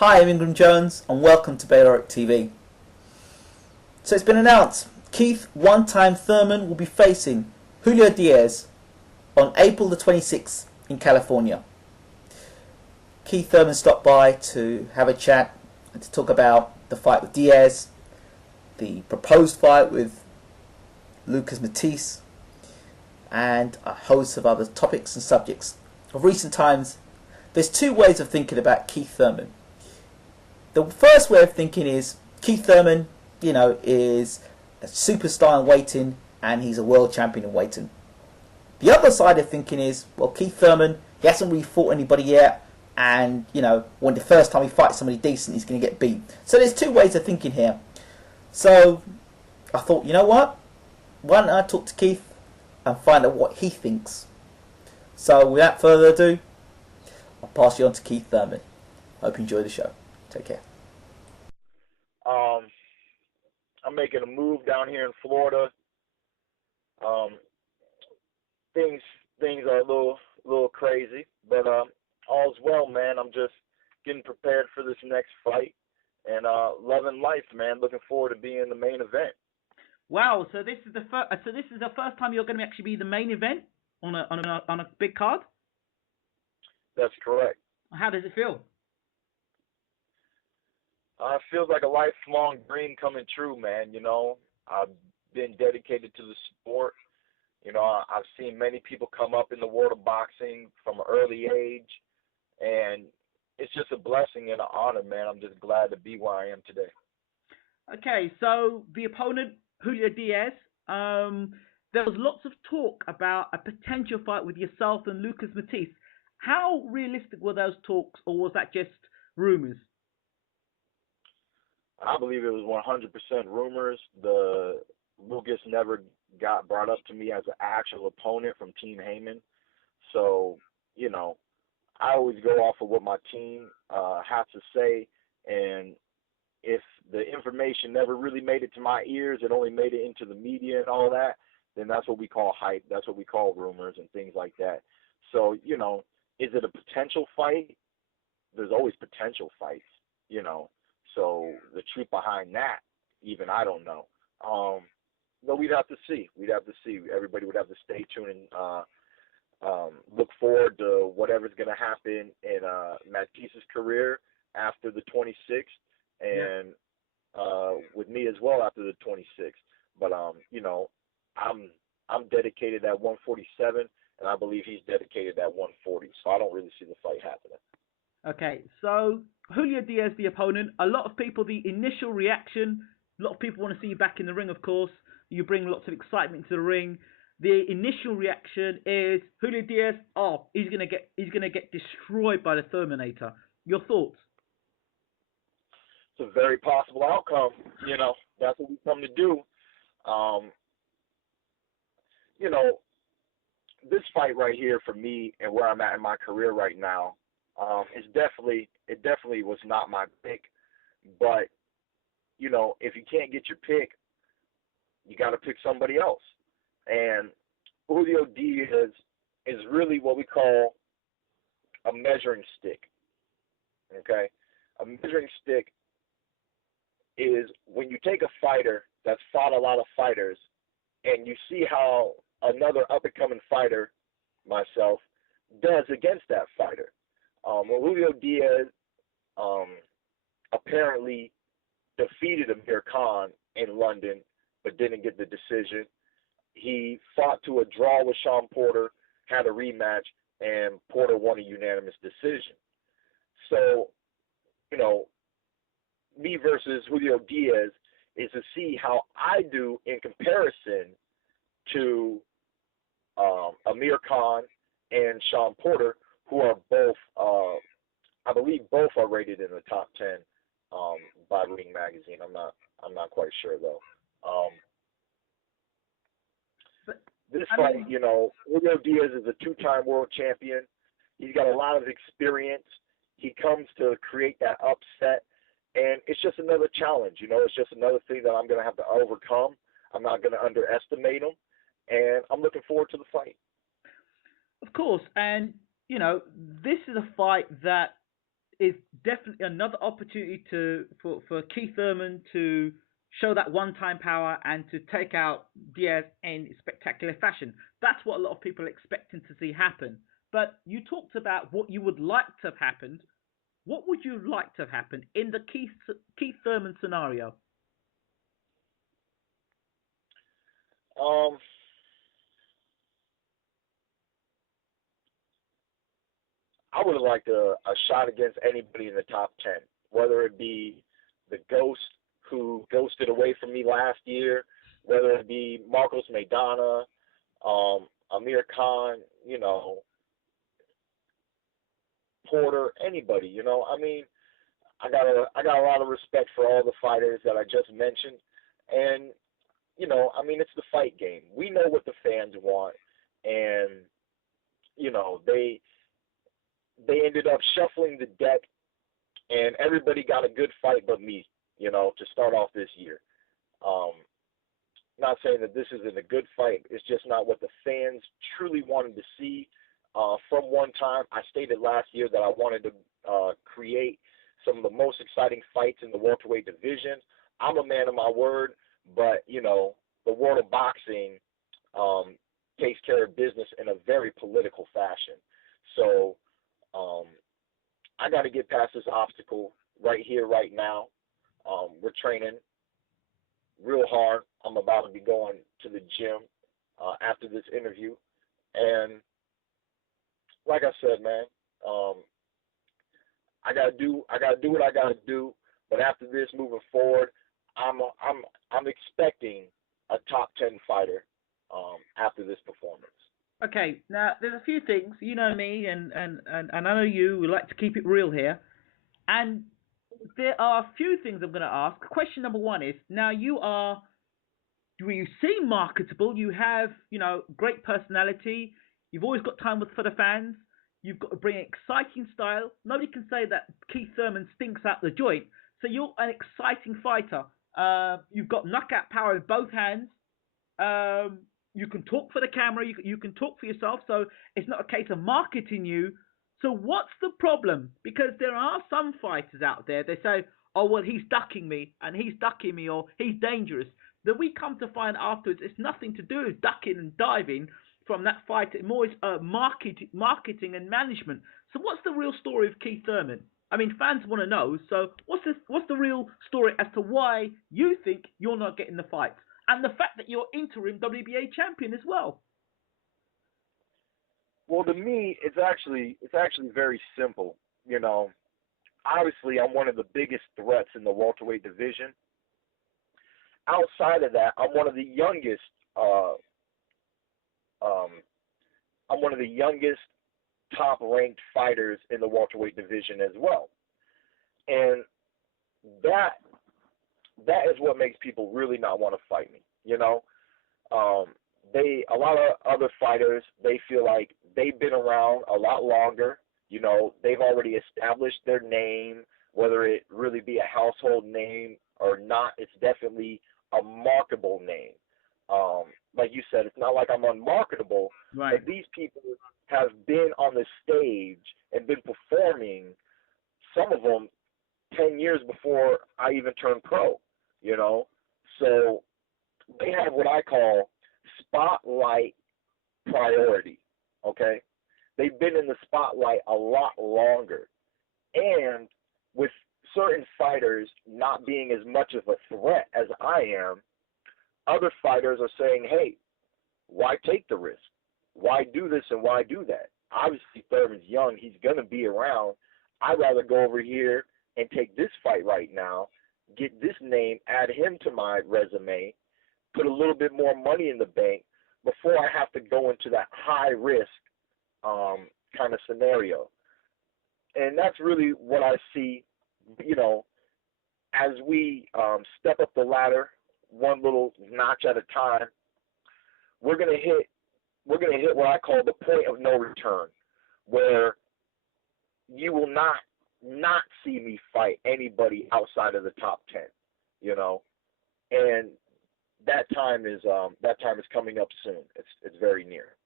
Hi, I'm Ingram Jones and welcome to BWTMONLINE TV. So it's been announced, Keith one-time Thurman will be facing Julio Diaz on April the 26th in California. Keith Thurman stopped by to have a chat and to talk about the fight with Diaz, the proposed fight with Lucas Matisse, and a host of other topics and subjects. Of recent times, there's two ways of thinking about Keith Thurman. The first way of thinking is Keith Thurman, is a superstar in weighting and he's a world champion in weighting. The other side of thinking is, well, Keith Thurman, he hasn't really fought anybody yet, and when the first time he fights somebody decent, he's going to get beat. So there's two ways of thinking here. So I thought, you know what? Why don't I talk to Keith and find out what he thinks? So without further ado, I'll pass you on to Keith Thurman. Hope you enjoy the show. Take care. I'm making a move down here in Florida. Things are a little crazy, but all's well, man. I'm just getting prepared for this next fight and loving life, man. Looking forward to being the main event. Wow! So this is the first time you're going to actually be the main event on a big card. That's correct. How does it feel? It feels like a lifelong dream coming true, man. I've been dedicated to the sport. I've seen many people come up in the world of boxing from an early age, and it's just a blessing and an honor, man. I'm just glad to be where I am today. Okay, so the opponent, Julio Diaz, there was lots of talk about a potential fight with yourself and Lucas Matisse. How realistic were those talks, or was that just rumors? I believe it was 100% rumors. Lucas never got brought up to me as an actual opponent from Team Heyman. So, I always go off of what my team has to say. And if the information never really made it to my ears, it only made it into the media and all that, then that's what we call hype. That's what we call rumors and things like that. So, is it a potential fight? There's always potential fights, So the truth behind that, even I don't know. But we'd have to see. Everybody would have to stay tuned and look forward to whatever's going to happen in Matisse's career after the 26th, and with me as well after the 26th. But I'm dedicated at 147, and I believe he's dedicated at 140. So I don't really see the fight happening. Okay, so Julio Diaz, the opponent. A lot of people, the initial reaction, a lot of people want to see you back in the ring, of course. You bring lots of excitement to the ring. The initial reaction is Julio Diaz, he's gonna get destroyed by the Terminator. Your thoughts? It's a very possible outcome. That's what we come to do. This fight right here for me and where I'm at in my career right now, it definitely was not my pick. But, if you can't get your pick, you got to pick somebody else. And Julio Diaz is really what we call a measuring stick. Okay? A measuring stick is when you take a fighter that's fought a lot of fighters and you see how another up-and-coming fighter, myself, does against that fighter. Julio Diaz apparently defeated Amir Khan in London but didn't get the decision. He fought to a draw with Shawn, had a rematch, and Porter won a unanimous decision. So, me versus Julio Diaz is to see how I do in comparison to Amir Khan and Shawn Porter, who are both, I believe both are rated in the top 10 by Ring Magazine. I'm not quite sure though. This fight, Julio Diaz is a two-time world champion. He's got a lot of experience. He comes to create that upset, and it's just another challenge. It's just another thing that I'm going to have to overcome. I'm not going to underestimate him, and I'm looking forward to the fight. Of course, and this is a fight that is definitely another opportunity for Keith Thurman to show that one-time power and to take out Diaz in spectacular fashion. That's what a lot of people are expecting to see happen. But you talked about what you would like to have happened. What would you like to have happened in the Keith Thurman scenario? I would have liked a shot against anybody in the top 10, whether it be the Ghost who ghosted away from me last year, whether it be Marcos Maidana, Amir Khan, Porter, anybody, I mean, I got a lot of respect for all the fighters that I just mentioned, and I mean, it's the fight game. We know what the fans want, and they ended up shuffling the deck, and everybody got a good fight but me, to start off this year. Not saying that this isn't a good fight. It's just not what the fans truly wanted to see. From one time, I stated last year that I wanted to create some of the most exciting fights in the welterweight division. I'm a man of my word, but, the world of boxing takes care of business in a very political fashion. So I got to get past this obstacle right here, right now. We're training real hard. I'm about to be going to the gym after this interview. And like I said, man, I gotta do what I gotta do. But after this, moving forward, I'm expecting a top 10 fighter after this performance. Okay, now there's a few things. You know me, and I know you. We like to keep it real here, and there are a few things I'm going to ask. Question number one is: now you seem marketable. You have, great personality. You've always got time for the fans. You've got to bring an exciting style. Nobody can say that Keith Thurman stinks out the joint. So you're an exciting fighter. You've got knockout power in both hands. You can talk for the camera. You can talk for yourself. So it's not a case of marketing you. So what's the problem? Because there are some fighters out there. They say, "Oh well, he's ducking me, and he's ducking me, or he's dangerous." That we come to find afterwards, it's nothing to do with ducking and diving from that fight. It's more marketing and management. So what's the real story of Keith Thurman? I mean, fans want to know. So what's the real story as to why you think you're not getting the fights? And the fact that you're interim WBA champion as well. Well, to me, it's actually very simple. Obviously, I'm one of the biggest threats in the welterweight division. Outside of that, I'm one of the youngest. I'm one of the youngest top-ranked fighters in the welterweight division as well, and that is what makes people really not want to fight me. A lot of other fighters, they feel like they've been around a lot longer. They've already established their name, whether it really be a household name or not. It's definitely a marketable name. Like you said, it's not like I'm unmarketable, right. But these people have been on the stage and been performing, some of them 10 years before I even turned pro, So they have what I call spotlight priority, okay? They've been in the spotlight a lot longer. And with certain fighters not being as much of a threat as I am, other fighters are saying, hey, why take the risk? Why do this and why do that? Obviously, Thurman's young. He's going to be around. I'd rather go over here and take this fight right now, get this name, add him to my resume, put a little bit more money in the bank before I have to go into that high-risk kind of scenario. And that's really what I see, as we step up the ladder one little notch at a time, we're gonna hit what I call the point of no return, where you will not see me fight anybody outside of the top 10, and that time is coming up soon. It's very near.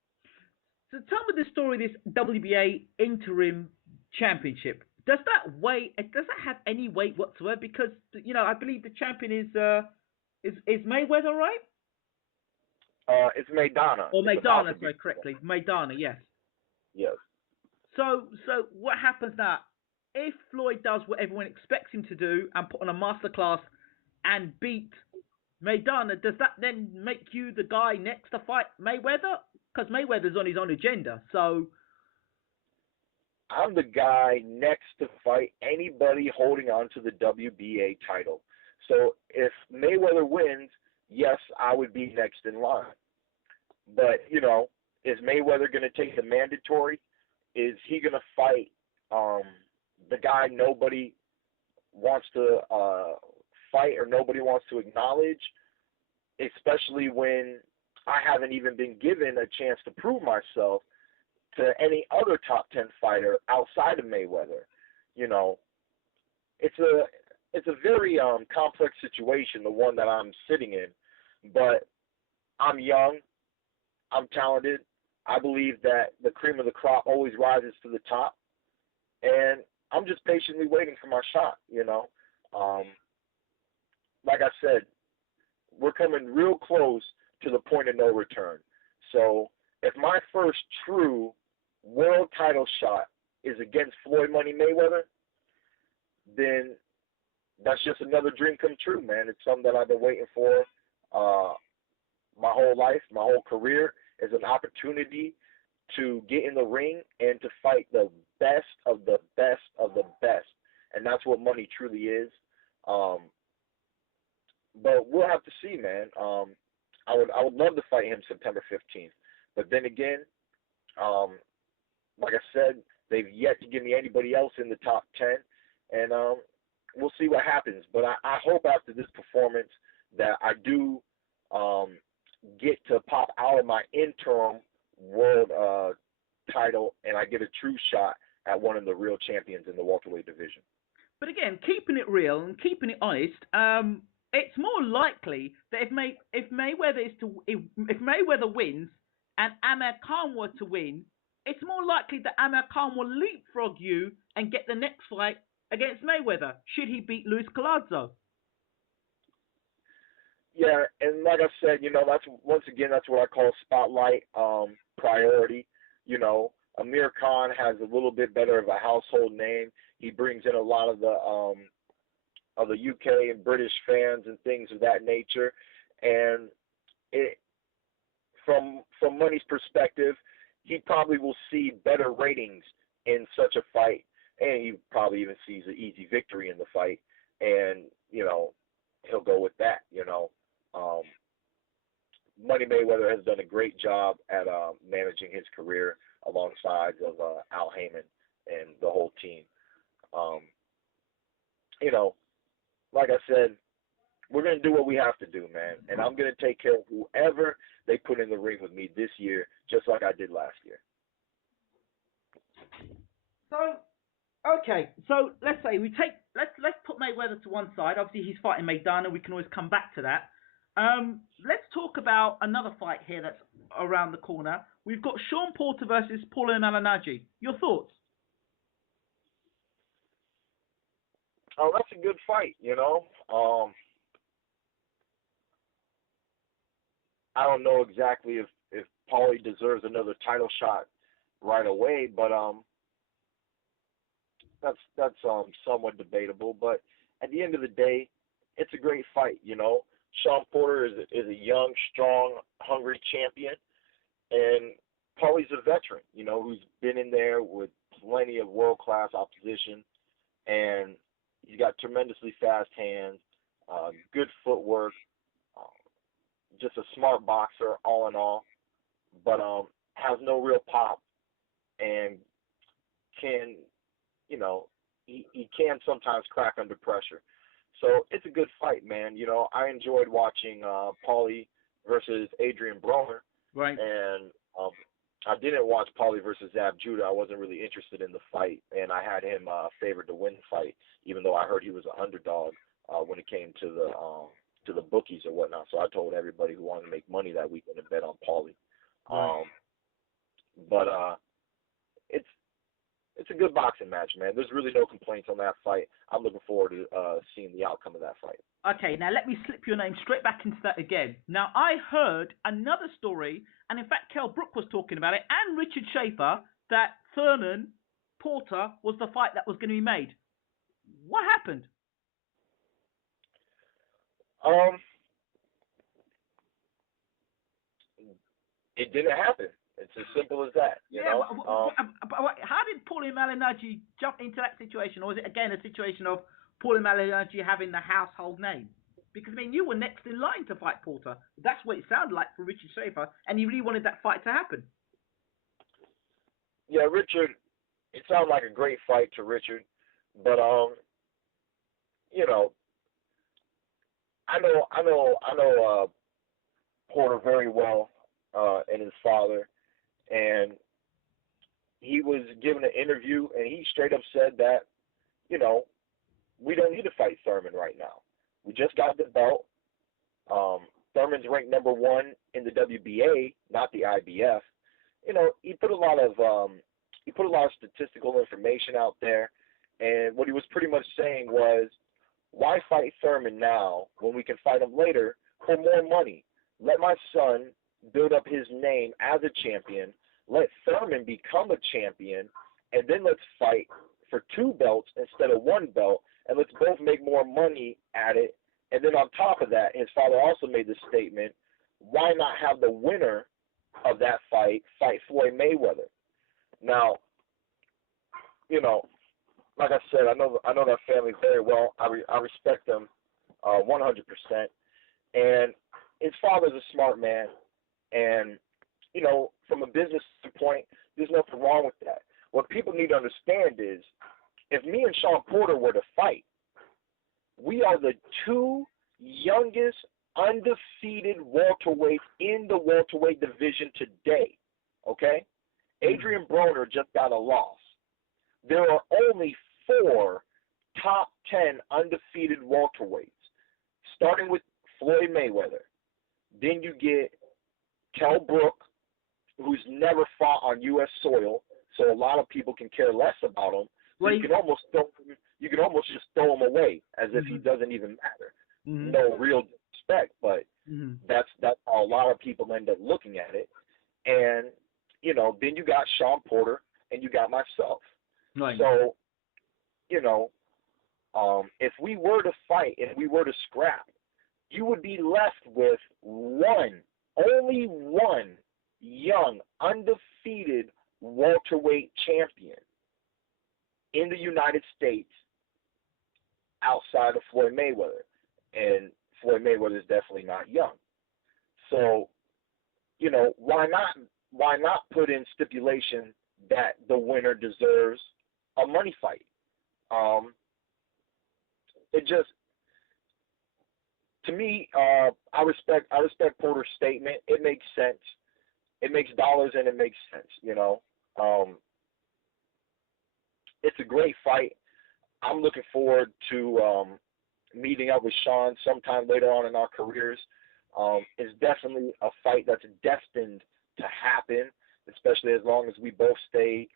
So tell me the story of this WBA interim championship. Does that weight? Does that have any weight whatsoever? Because I believe the champion is Mayweather, right? It's Maidana. Or It's about Maidana, to be. sorry, correctly. Maidana, yes. Yes. So what happens now? If Floyd does what everyone expects him to do and put on a masterclass and beat Maidana, does that then make you the guy next to fight Mayweather? Because Mayweather's on his own agenda, so... I'm the guy next to fight anybody holding on to the WBA title. So if Mayweather wins, yes, I would be next in line. But, is Mayweather going to take the mandatory? Is he going to fight the guy nobody wants to fight or nobody wants to acknowledge, especially when I haven't even been given a chance to prove myself to any other top 10 fighter outside of Mayweather? It's a very complex situation, the one that I'm sitting in. But I'm young, I'm talented. I believe that the cream of the crop always rises to the top, and I'm just patiently waiting for my shot. Like I said, we're coming real close to the point of no return. So if my first true world title shot is against Floyd Money Mayweather, then that's just another dream come true, man. It's something that I've been waiting for my whole life, my whole career, is an opportunity to get in the ring and to fight the best of the best of the best. And that's what money truly is. But we'll have to see, man. I would love to fight him September 15th. But then again, like I said, they've yet to give me anybody else in the top 10. And we'll see what happens. But I hope after this performance that I do get to pop out of my interim world title and I get a true shot at one of the real champions in the welterweight division. But again, keeping it real and keeping it honest, it's more likely that if Mayweather wins and Amir Khan were to win, it's more likely that Amir Khan will leapfrog you and get the next fight against Mayweather should he beat Luis Collazo. Yeah, and like I said, that's what I call spotlight priority. Amir Khan has a little bit better of a household name. He brings in a lot of the UK and British fans and things of that nature. And from money's perspective, he probably will see better ratings in such a fight, and he probably even sees an easy victory in the fight. And he'll go with that. Money Mayweather has done a great job at managing his career alongside of Al Heyman and the whole team. Like I said, we're going to do what we have to do, man. And I'm going to take care of whoever they put in the ring with me this year, just like I did last year. So, okay. So let's say let's put Mayweather to one side. Obviously, he's fighting Maidana. We can always come back to that. Let's talk about another fight here that's around the corner. We've got Shawn Porter versus Paulie Malignaggi. Your thoughts? Oh, that's a good fight, I don't know exactly if Paulie deserves another title shot right away, but that's somewhat debatable. But at the end of the day, it's a great fight, Shawn Porter is a young, strong, hungry champion, and Paulie's a veteran, who's been in there with plenty of world-class opposition, and he's got tremendously fast hands, good footwork, just a smart boxer all in all, but has no real pop, and can, he can sometimes crack under pressure. So it's a good fight, man. I enjoyed watching Paulie versus Adrian Broner. Right. And I didn't watch Paulie versus Zab Judah. I wasn't really interested in the fight, and I had him favored to win the fight, even though I heard he was an underdog when it came to the bookies or whatnot. So I told everybody who wanted to make money that weekend to bet on Paulie. Right. But it's it's a good boxing match, man. There's really no complaints on that fight. I'm looking forward to seeing the outcome of that fight. Okay, now let me slip your name straight back into that again. Now, I heard another story, and in fact, Kell Brook was talking about it, and Richard Schaefer, that Thurman Porter was the fight that was going to be made. What happened? It didn't happen. It's as simple as that, you know. But how did Paulie Malignaggi jump into that situation? Or was it, again, a situation of Paulie Malignaggi having the household name? Because, I mean, you were next in line to fight Porter. That's what it sounded like for Richard Schaefer, and he really wanted that fight to happen. Yeah, Richard, it sounded like a great fight to Richard. But, you know, I know Porter very well, and his father, and he was given an interview, and he straight up said that, you know, we don't need to fight Thurman right now. We just got the belt. Thurman's ranked number 1 in the WBA, not the IBF. You know, he put a lot of statistical information out there, and what he was pretty much saying was, why fight Thurman now when we can fight him later for more money? Let my son build up his name as a champion. Let Thurman become a champion, and then let's fight for 2 belts instead of 1 belt, and let's both make more money at it. And then on top of that, his father also made the statement, why not have the winner of that fight Floyd Mayweather? Now, you know, like I said, I know that family very well. I respect them 100%. And his father's a smart man. And, you know, from a business standpoint, there's nothing wrong with that. What people need to understand is, if me and Shawn Porter were to fight, we are the 2 youngest undefeated welterweights in the welterweight division today, okay? Adrian Broner just got a loss. There are only 4 top 10 undefeated welterweights, starting with Floyd Mayweather. Then you get Kell Brook, who's never fought on U.S. soil, so a lot of people can care less about him. So you can almost just throw him away as if he doesn't even matter. Mm-hmm. No real respect, but that's how a lot of people end up looking at it. And you know, then you got Shawn Porter and you got myself. Right. So, you know, if we were to fight, if we were to scrap, you would be left with only one young, undefeated welterweight champion in the United States outside of Floyd Mayweather. And Floyd Mayweather is definitely not young. So, you know, why not put in stipulation that the winner deserves a money fight? It just, to me, I respect Porter's statement. It makes sense. It makes dollars and it makes sense, you know. It's a great fight. I'm looking forward to meeting up with Shawn sometime later on in our careers. It's definitely a fight that's destined to happen, especially as long as we both stay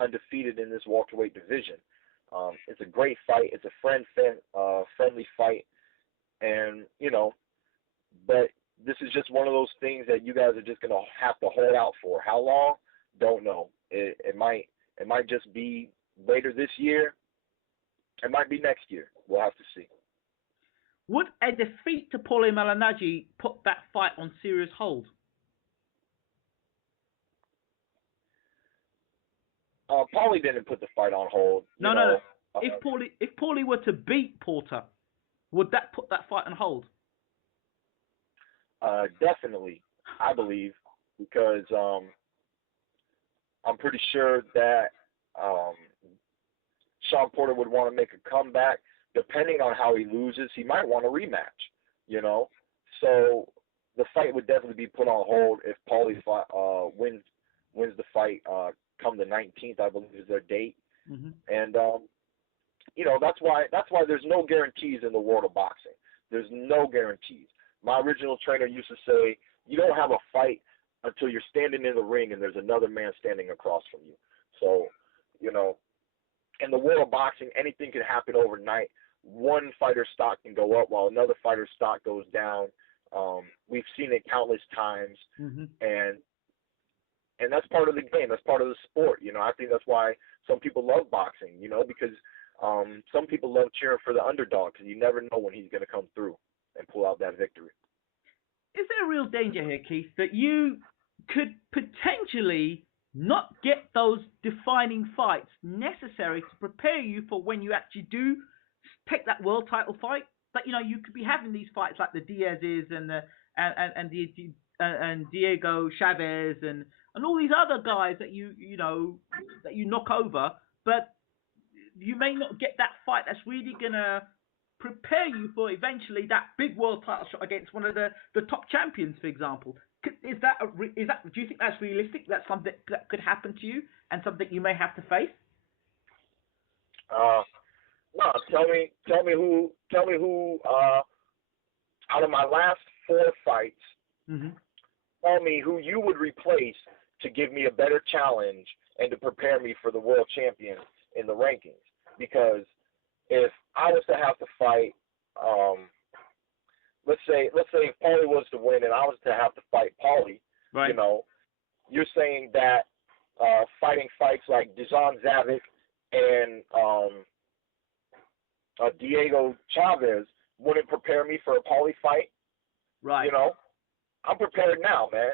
undefeated in this welterweight division. It's a great fight. It's a friendly fight. And, you know, but this is just one of those things that you guys are just going to have to hold out for. How long? Don't know. It might just be later this year. It might be next year. We'll have to see. Would a defeat to Paulie Malignaggi put that fight on serious hold? Paulie didn't put the fight on hold. No. If Paulie were to beat Porter, would that put that fight on hold? Definitely, I believe, because I'm pretty sure that Shawn Porter would want to make a comeback. Depending on how he loses, he might want a rematch, you know. So the fight would definitely be put on hold if Paulie wins the fight come the 19th, I believe is their date. Mm-hmm. And you know, that's why there's no guarantees in the world of boxing. There's no guarantees. My original trainer used to say, you don't have a fight until you're standing in the ring and there's another man standing across from you. So, you know, in the world of boxing, anything can happen overnight. One fighter's stock can go up while another fighter's stock goes down. We've seen it countless times, and that's part of the game. That's part of the sport. You know, I think that's why some people love boxing. You know, because some people love cheering for the underdog because you never know when he's going to come through and pull out that victory. Is there a real danger here, Keith, that you could potentially not get those defining fights necessary to prepare you for when you actually do take that world title fight? That, you know, you could be having these fights like the Diaz's and Diego Chavez and all these other guys that you knock over, but you may not get that fight that's really gonna prepare you for eventually that big world title shot against one of the top champions, for example. Is that do you think that's realistic? That's something that could happen to you and something you may have to face? No, tell me who out of my last 4 fights, tell me who you would replace to give me a better challenge and to prepare me for the world champion in the rankings. Because if I was to have to fight, let's say if Paulie was to win and I was to have to fight Paulie, right. You know, you're saying that fighting fights like Dijon Zavic and Diego Chavez wouldn't prepare me for a Paulie fight, right? You know, I'm prepared now, man.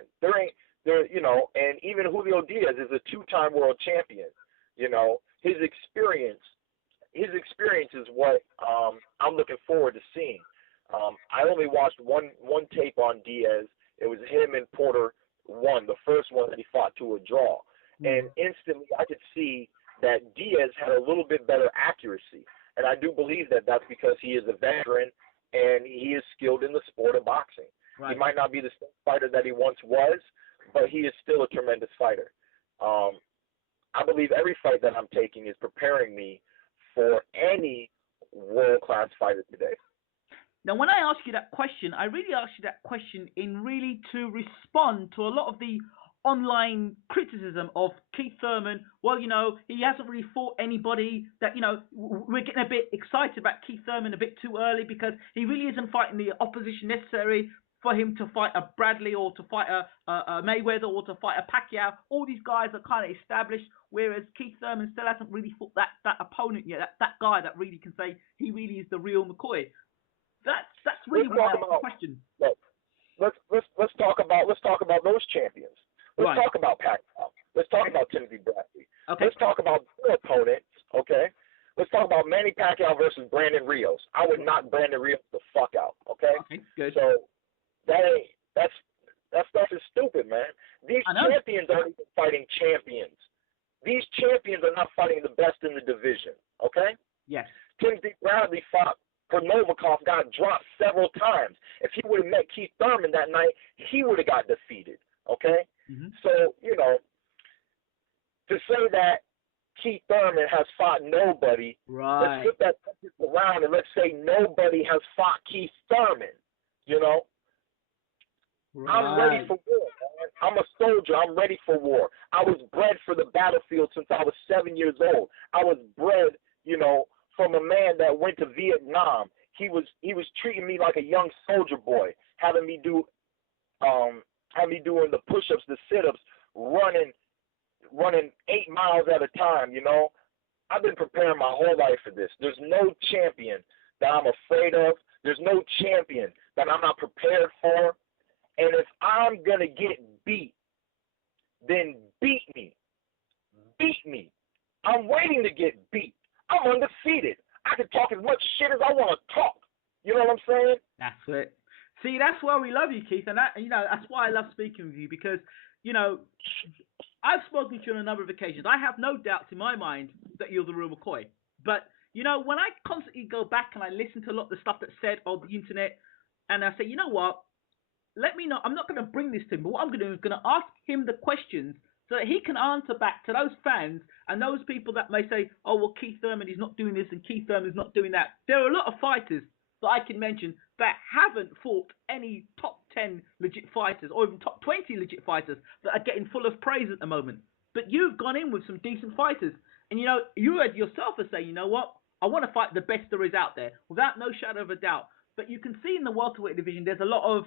You know, and even Julio Diaz is a 2-time world champion. You know, his experience is what I'm looking forward to seeing. I only watched one tape on Diaz. It was him and Porter won, the first one that he fought to a draw. And instantly I could see that Diaz had a little bit better accuracy. And I do believe that that's because he is a veteran and he is skilled in the sport of boxing. Right. He might not be the same fighter that he once was, but he is still a tremendous fighter. I believe every fight that I'm taking is preparing me for any world-class fighter today. Now, when I ask you that question, I really ask you that question in really to respond to a lot of the online criticism of Keith Thurman. Well, you know, he hasn't really fought anybody that, you know, we're getting a bit excited about Keith Thurman a bit too early because he really isn't fighting the opposition necessary for him to fight a Bradley or to fight a Mayweather or to fight a Pacquiao. All these guys are kind of established, whereas Keith Thurman still hasn't really fought that opponent yet, that guy that really can say he really is the real McCoy. That's really what I question. Let's talk about those champions. Let's talk about Pacquiao. Let's talk about Timothy Bradley. Okay. Let's talk about their opponents. Okay. Let's talk about Manny Pacquiao versus Brandon Rios. I would knock Brandon Rios the fuck out. Okay. Okay. Good. So that stuff is stupid, man. These champions aren't even fighting champions. These champions are not fighting the best in the division. Okay. Yes. Timothy Bradley fought. Pernovikov got dropped several times. If he would have met Keith Thurman that night, he would have got defeated. Okay? So, you know, to say that Keith Thurman has fought nobody, let's flip that around and let's say nobody has fought Keith Thurman. You know? I'm ready for war, man. I'm a soldier. I'm ready for war. I was bred for the battlefield since I was 7 years old. I was bred, you know, from a man that went to Vietnam. He was treating me like a young soldier boy, having me doing the push-ups, the sit-ups, running 8 miles at a time, you know. I've been preparing my whole life for this. There's no champion that I'm afraid of. There's no champion that I'm not prepared for. And if I'm going to get beat, then beat me. Beat me. I'm waiting to get beat. I'm undefeated. I can talk as much shit as I want to talk. You know what I'm saying? That's it. See, that's why we love you, Keith, and that, you know, that's why I love speaking with you because, you know, I've spoken to you on a number of occasions. I have no doubts in my mind that you're the real McCoy. But, you know, when I constantly go back and I listen to a lot of the stuff that's said on the internet, and I say, you know what? Let me know. I'm not going to bring this to him, but what I'm going to do is going to ask him the questions so that he can answer back to those fans and those people that may say, oh, well, Keith Thurman is not doing this and Keith Thurman is not doing that. There are a lot of fighters that I can mention that haven't fought any top 10 legit fighters or even top 20 legit fighters that are getting full of praise at the moment. But you've gone in with some decent fighters. And you know, you heard yourself as say, you know what? I want to fight the best there is out there, without no shadow of a doubt. But you can see in the welterweight division, there's a lot of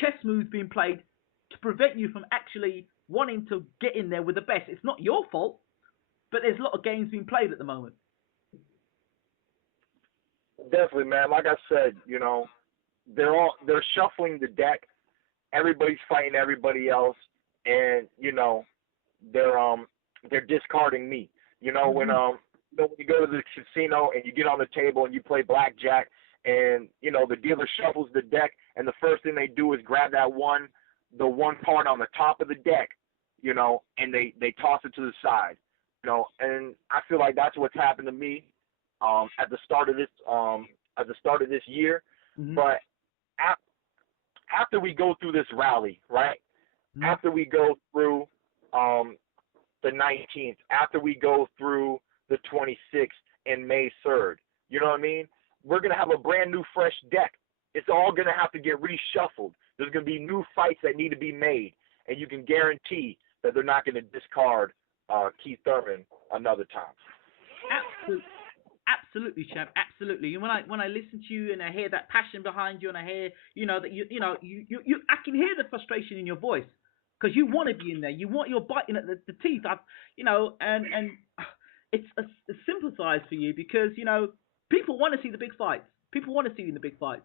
chess moves being played to prevent you from actually wanting to get in there with the best. It's not your fault, but there's a lot of games being played at the moment. Definitely, man. Like I said, you know, they're shuffling the deck. Everybody's fighting everybody else, and you know, they're discarding me. You know, when you go to the casino and you get on the table and you play blackjack, and you know the dealer shuffles the deck, and the first thing they do is grab the one part on the top of the deck, you know, and they toss it to the side, you know, and I feel like that's what's happened to me at the start of this year. Mm-hmm. But after we go through this rally, right? Mm-hmm. After we go through the 19th, after we go through the 26th and May 3rd, you know what I mean? We're going to have a brand new fresh deck. It's all going to have to get reshuffled. There's going to be new fights that need to be made, and you can guarantee that they're not going to discard Keith Thurman another time. Absolutely, champ. Absolutely. And when I listen to you and I hear that passion behind you, and I hear, you know, that you I can hear the frustration in your voice, because you want to be in there. You're biting at the teeth. You know, and it's sympathize for you, because you know people want to see the big fights. People want to see you in the big fights.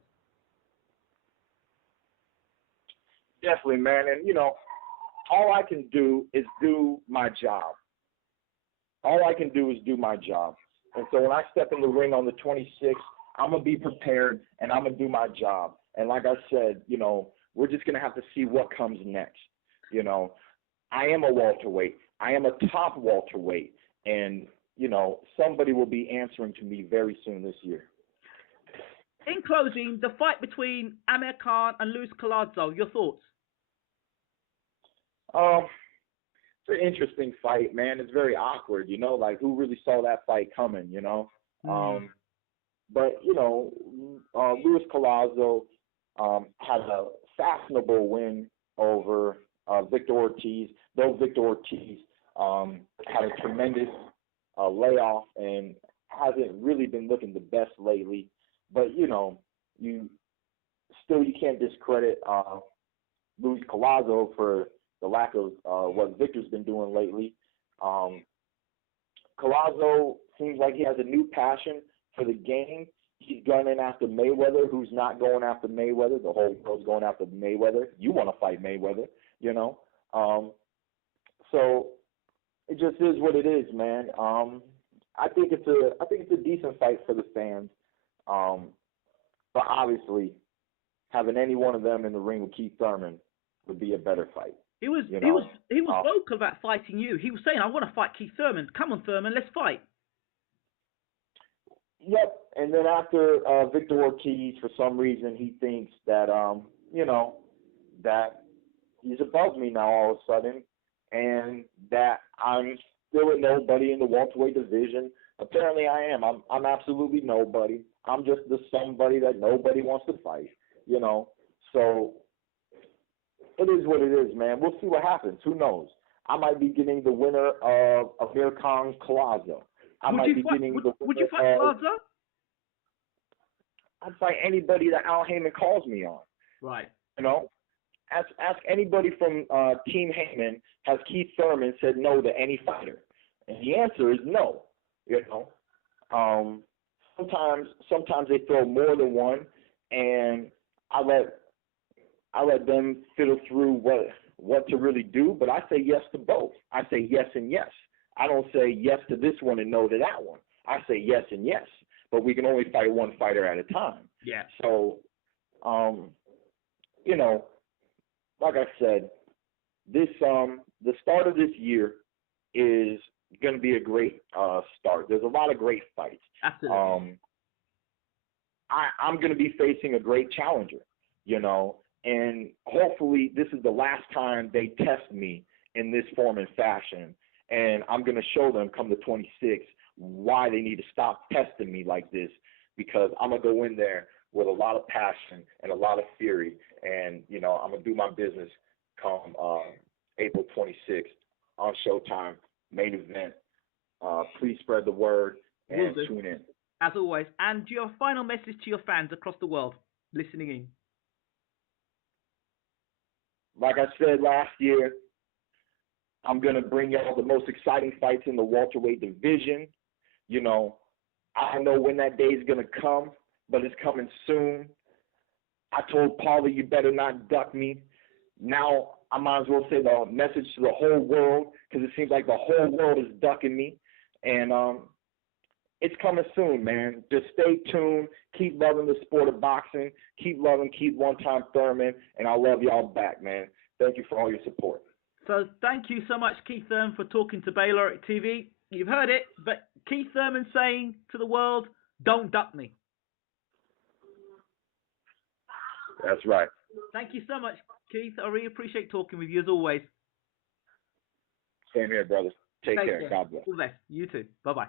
Definitely, man. And you know, all I can do is do my job. All I can do is do my job. And so when I step in the ring on the 26th, I'm going to be prepared, and I'm going to do my job. And like I said, you know, we're just going to have to see what comes next. You know, I am a welterweight. I am a top welterweight. And, you know, somebody will be answering to me very soon this year. In closing, the fight between Amir Khan and Luis Collazo, your thoughts? It's an interesting fight, man. It's very awkward, you know, like who really saw that fight coming, you know? But, you know, Luis Collazo had a fashionable win over Victor Ortiz, though Victor Ortiz had a tremendous layoff and hasn't really been looking the best lately. But, you know, you can't discredit Luis Collazo for the lack of what Victor's been doing lately. Collazo seems like he has a new passion for the game. He's gunning after Mayweather, who's not going after Mayweather. The whole world's going after Mayweather. You want to fight Mayweather, you know. So it just is what it is, man. I think it's a decent fight for the fans. But obviously, having any one of them in the ring with Keith Thurman would be a better fight. He was vocal about fighting you. He was saying, "I want to fight Keith Thurman. Come on, Thurman, let's fight." Yep. And then after Victor Ortiz, for some reason, he thinks that you know, that he's above me now all of a sudden, and that I'm still a nobody in the welterweight division. Apparently, I am. I'm absolutely nobody. I'm just the somebody that nobody wants to fight. You know. So it is what it is, man. We'll see what happens. Who knows? I might be getting the winner of Amir Khan Collazo. Would you fight Collazo? I'd fight anybody that Al Heyman calls me on. Right. You know? Ask anybody from Team Heyman, has Keith Thurman said no to any fighter? And the answer is no. You know? Sometimes they throw more than one, and I let them fiddle through what to really do, but I say yes to both. I say yes and yes. I don't say yes to this one and no to that one. I say yes and yes, but we can only fight one fighter at a time. Yeah. So, you know, like I said, the start of this year is going to be a great start. There's a lot of great fights. Absolutely. I'm going to be facing a great challenger, you know, and hopefully this is the last time they test me in this form and fashion. And I'm going to show them come the 26th why they need to stop testing me like this, because I'm going to go in there with a lot of passion and a lot of fury. And, you know, I'm going to do my business come April 26th on Showtime, main event. Please spread the word Will and do. tune in. As always. And do you have a final message to your fans across the world listening in? Like I said last year, I'm going to bring y'all the most exciting fights in the welterweight division. You know, I don't know when that day is going to come, but it's coming soon. I told Paulie, you better not duck me. Now I might as well say the message to the whole world, because it seems like the whole world is ducking me. And it's coming soon, man. Just stay tuned. Keep loving the sport of boxing. Keep loving Keith One-Time Thurman, and I love y'all back, man. Thank you for all your support. So thank you so much, Keith Thurman, for talking to Baylor TV. You've heard it, but Keith Thurman saying to the world, don't duck me. That's right. Thank you so much, Keith. I really appreciate talking with you as always. Same here, brothers. Take care. God bless. All the best. You too. Bye-bye.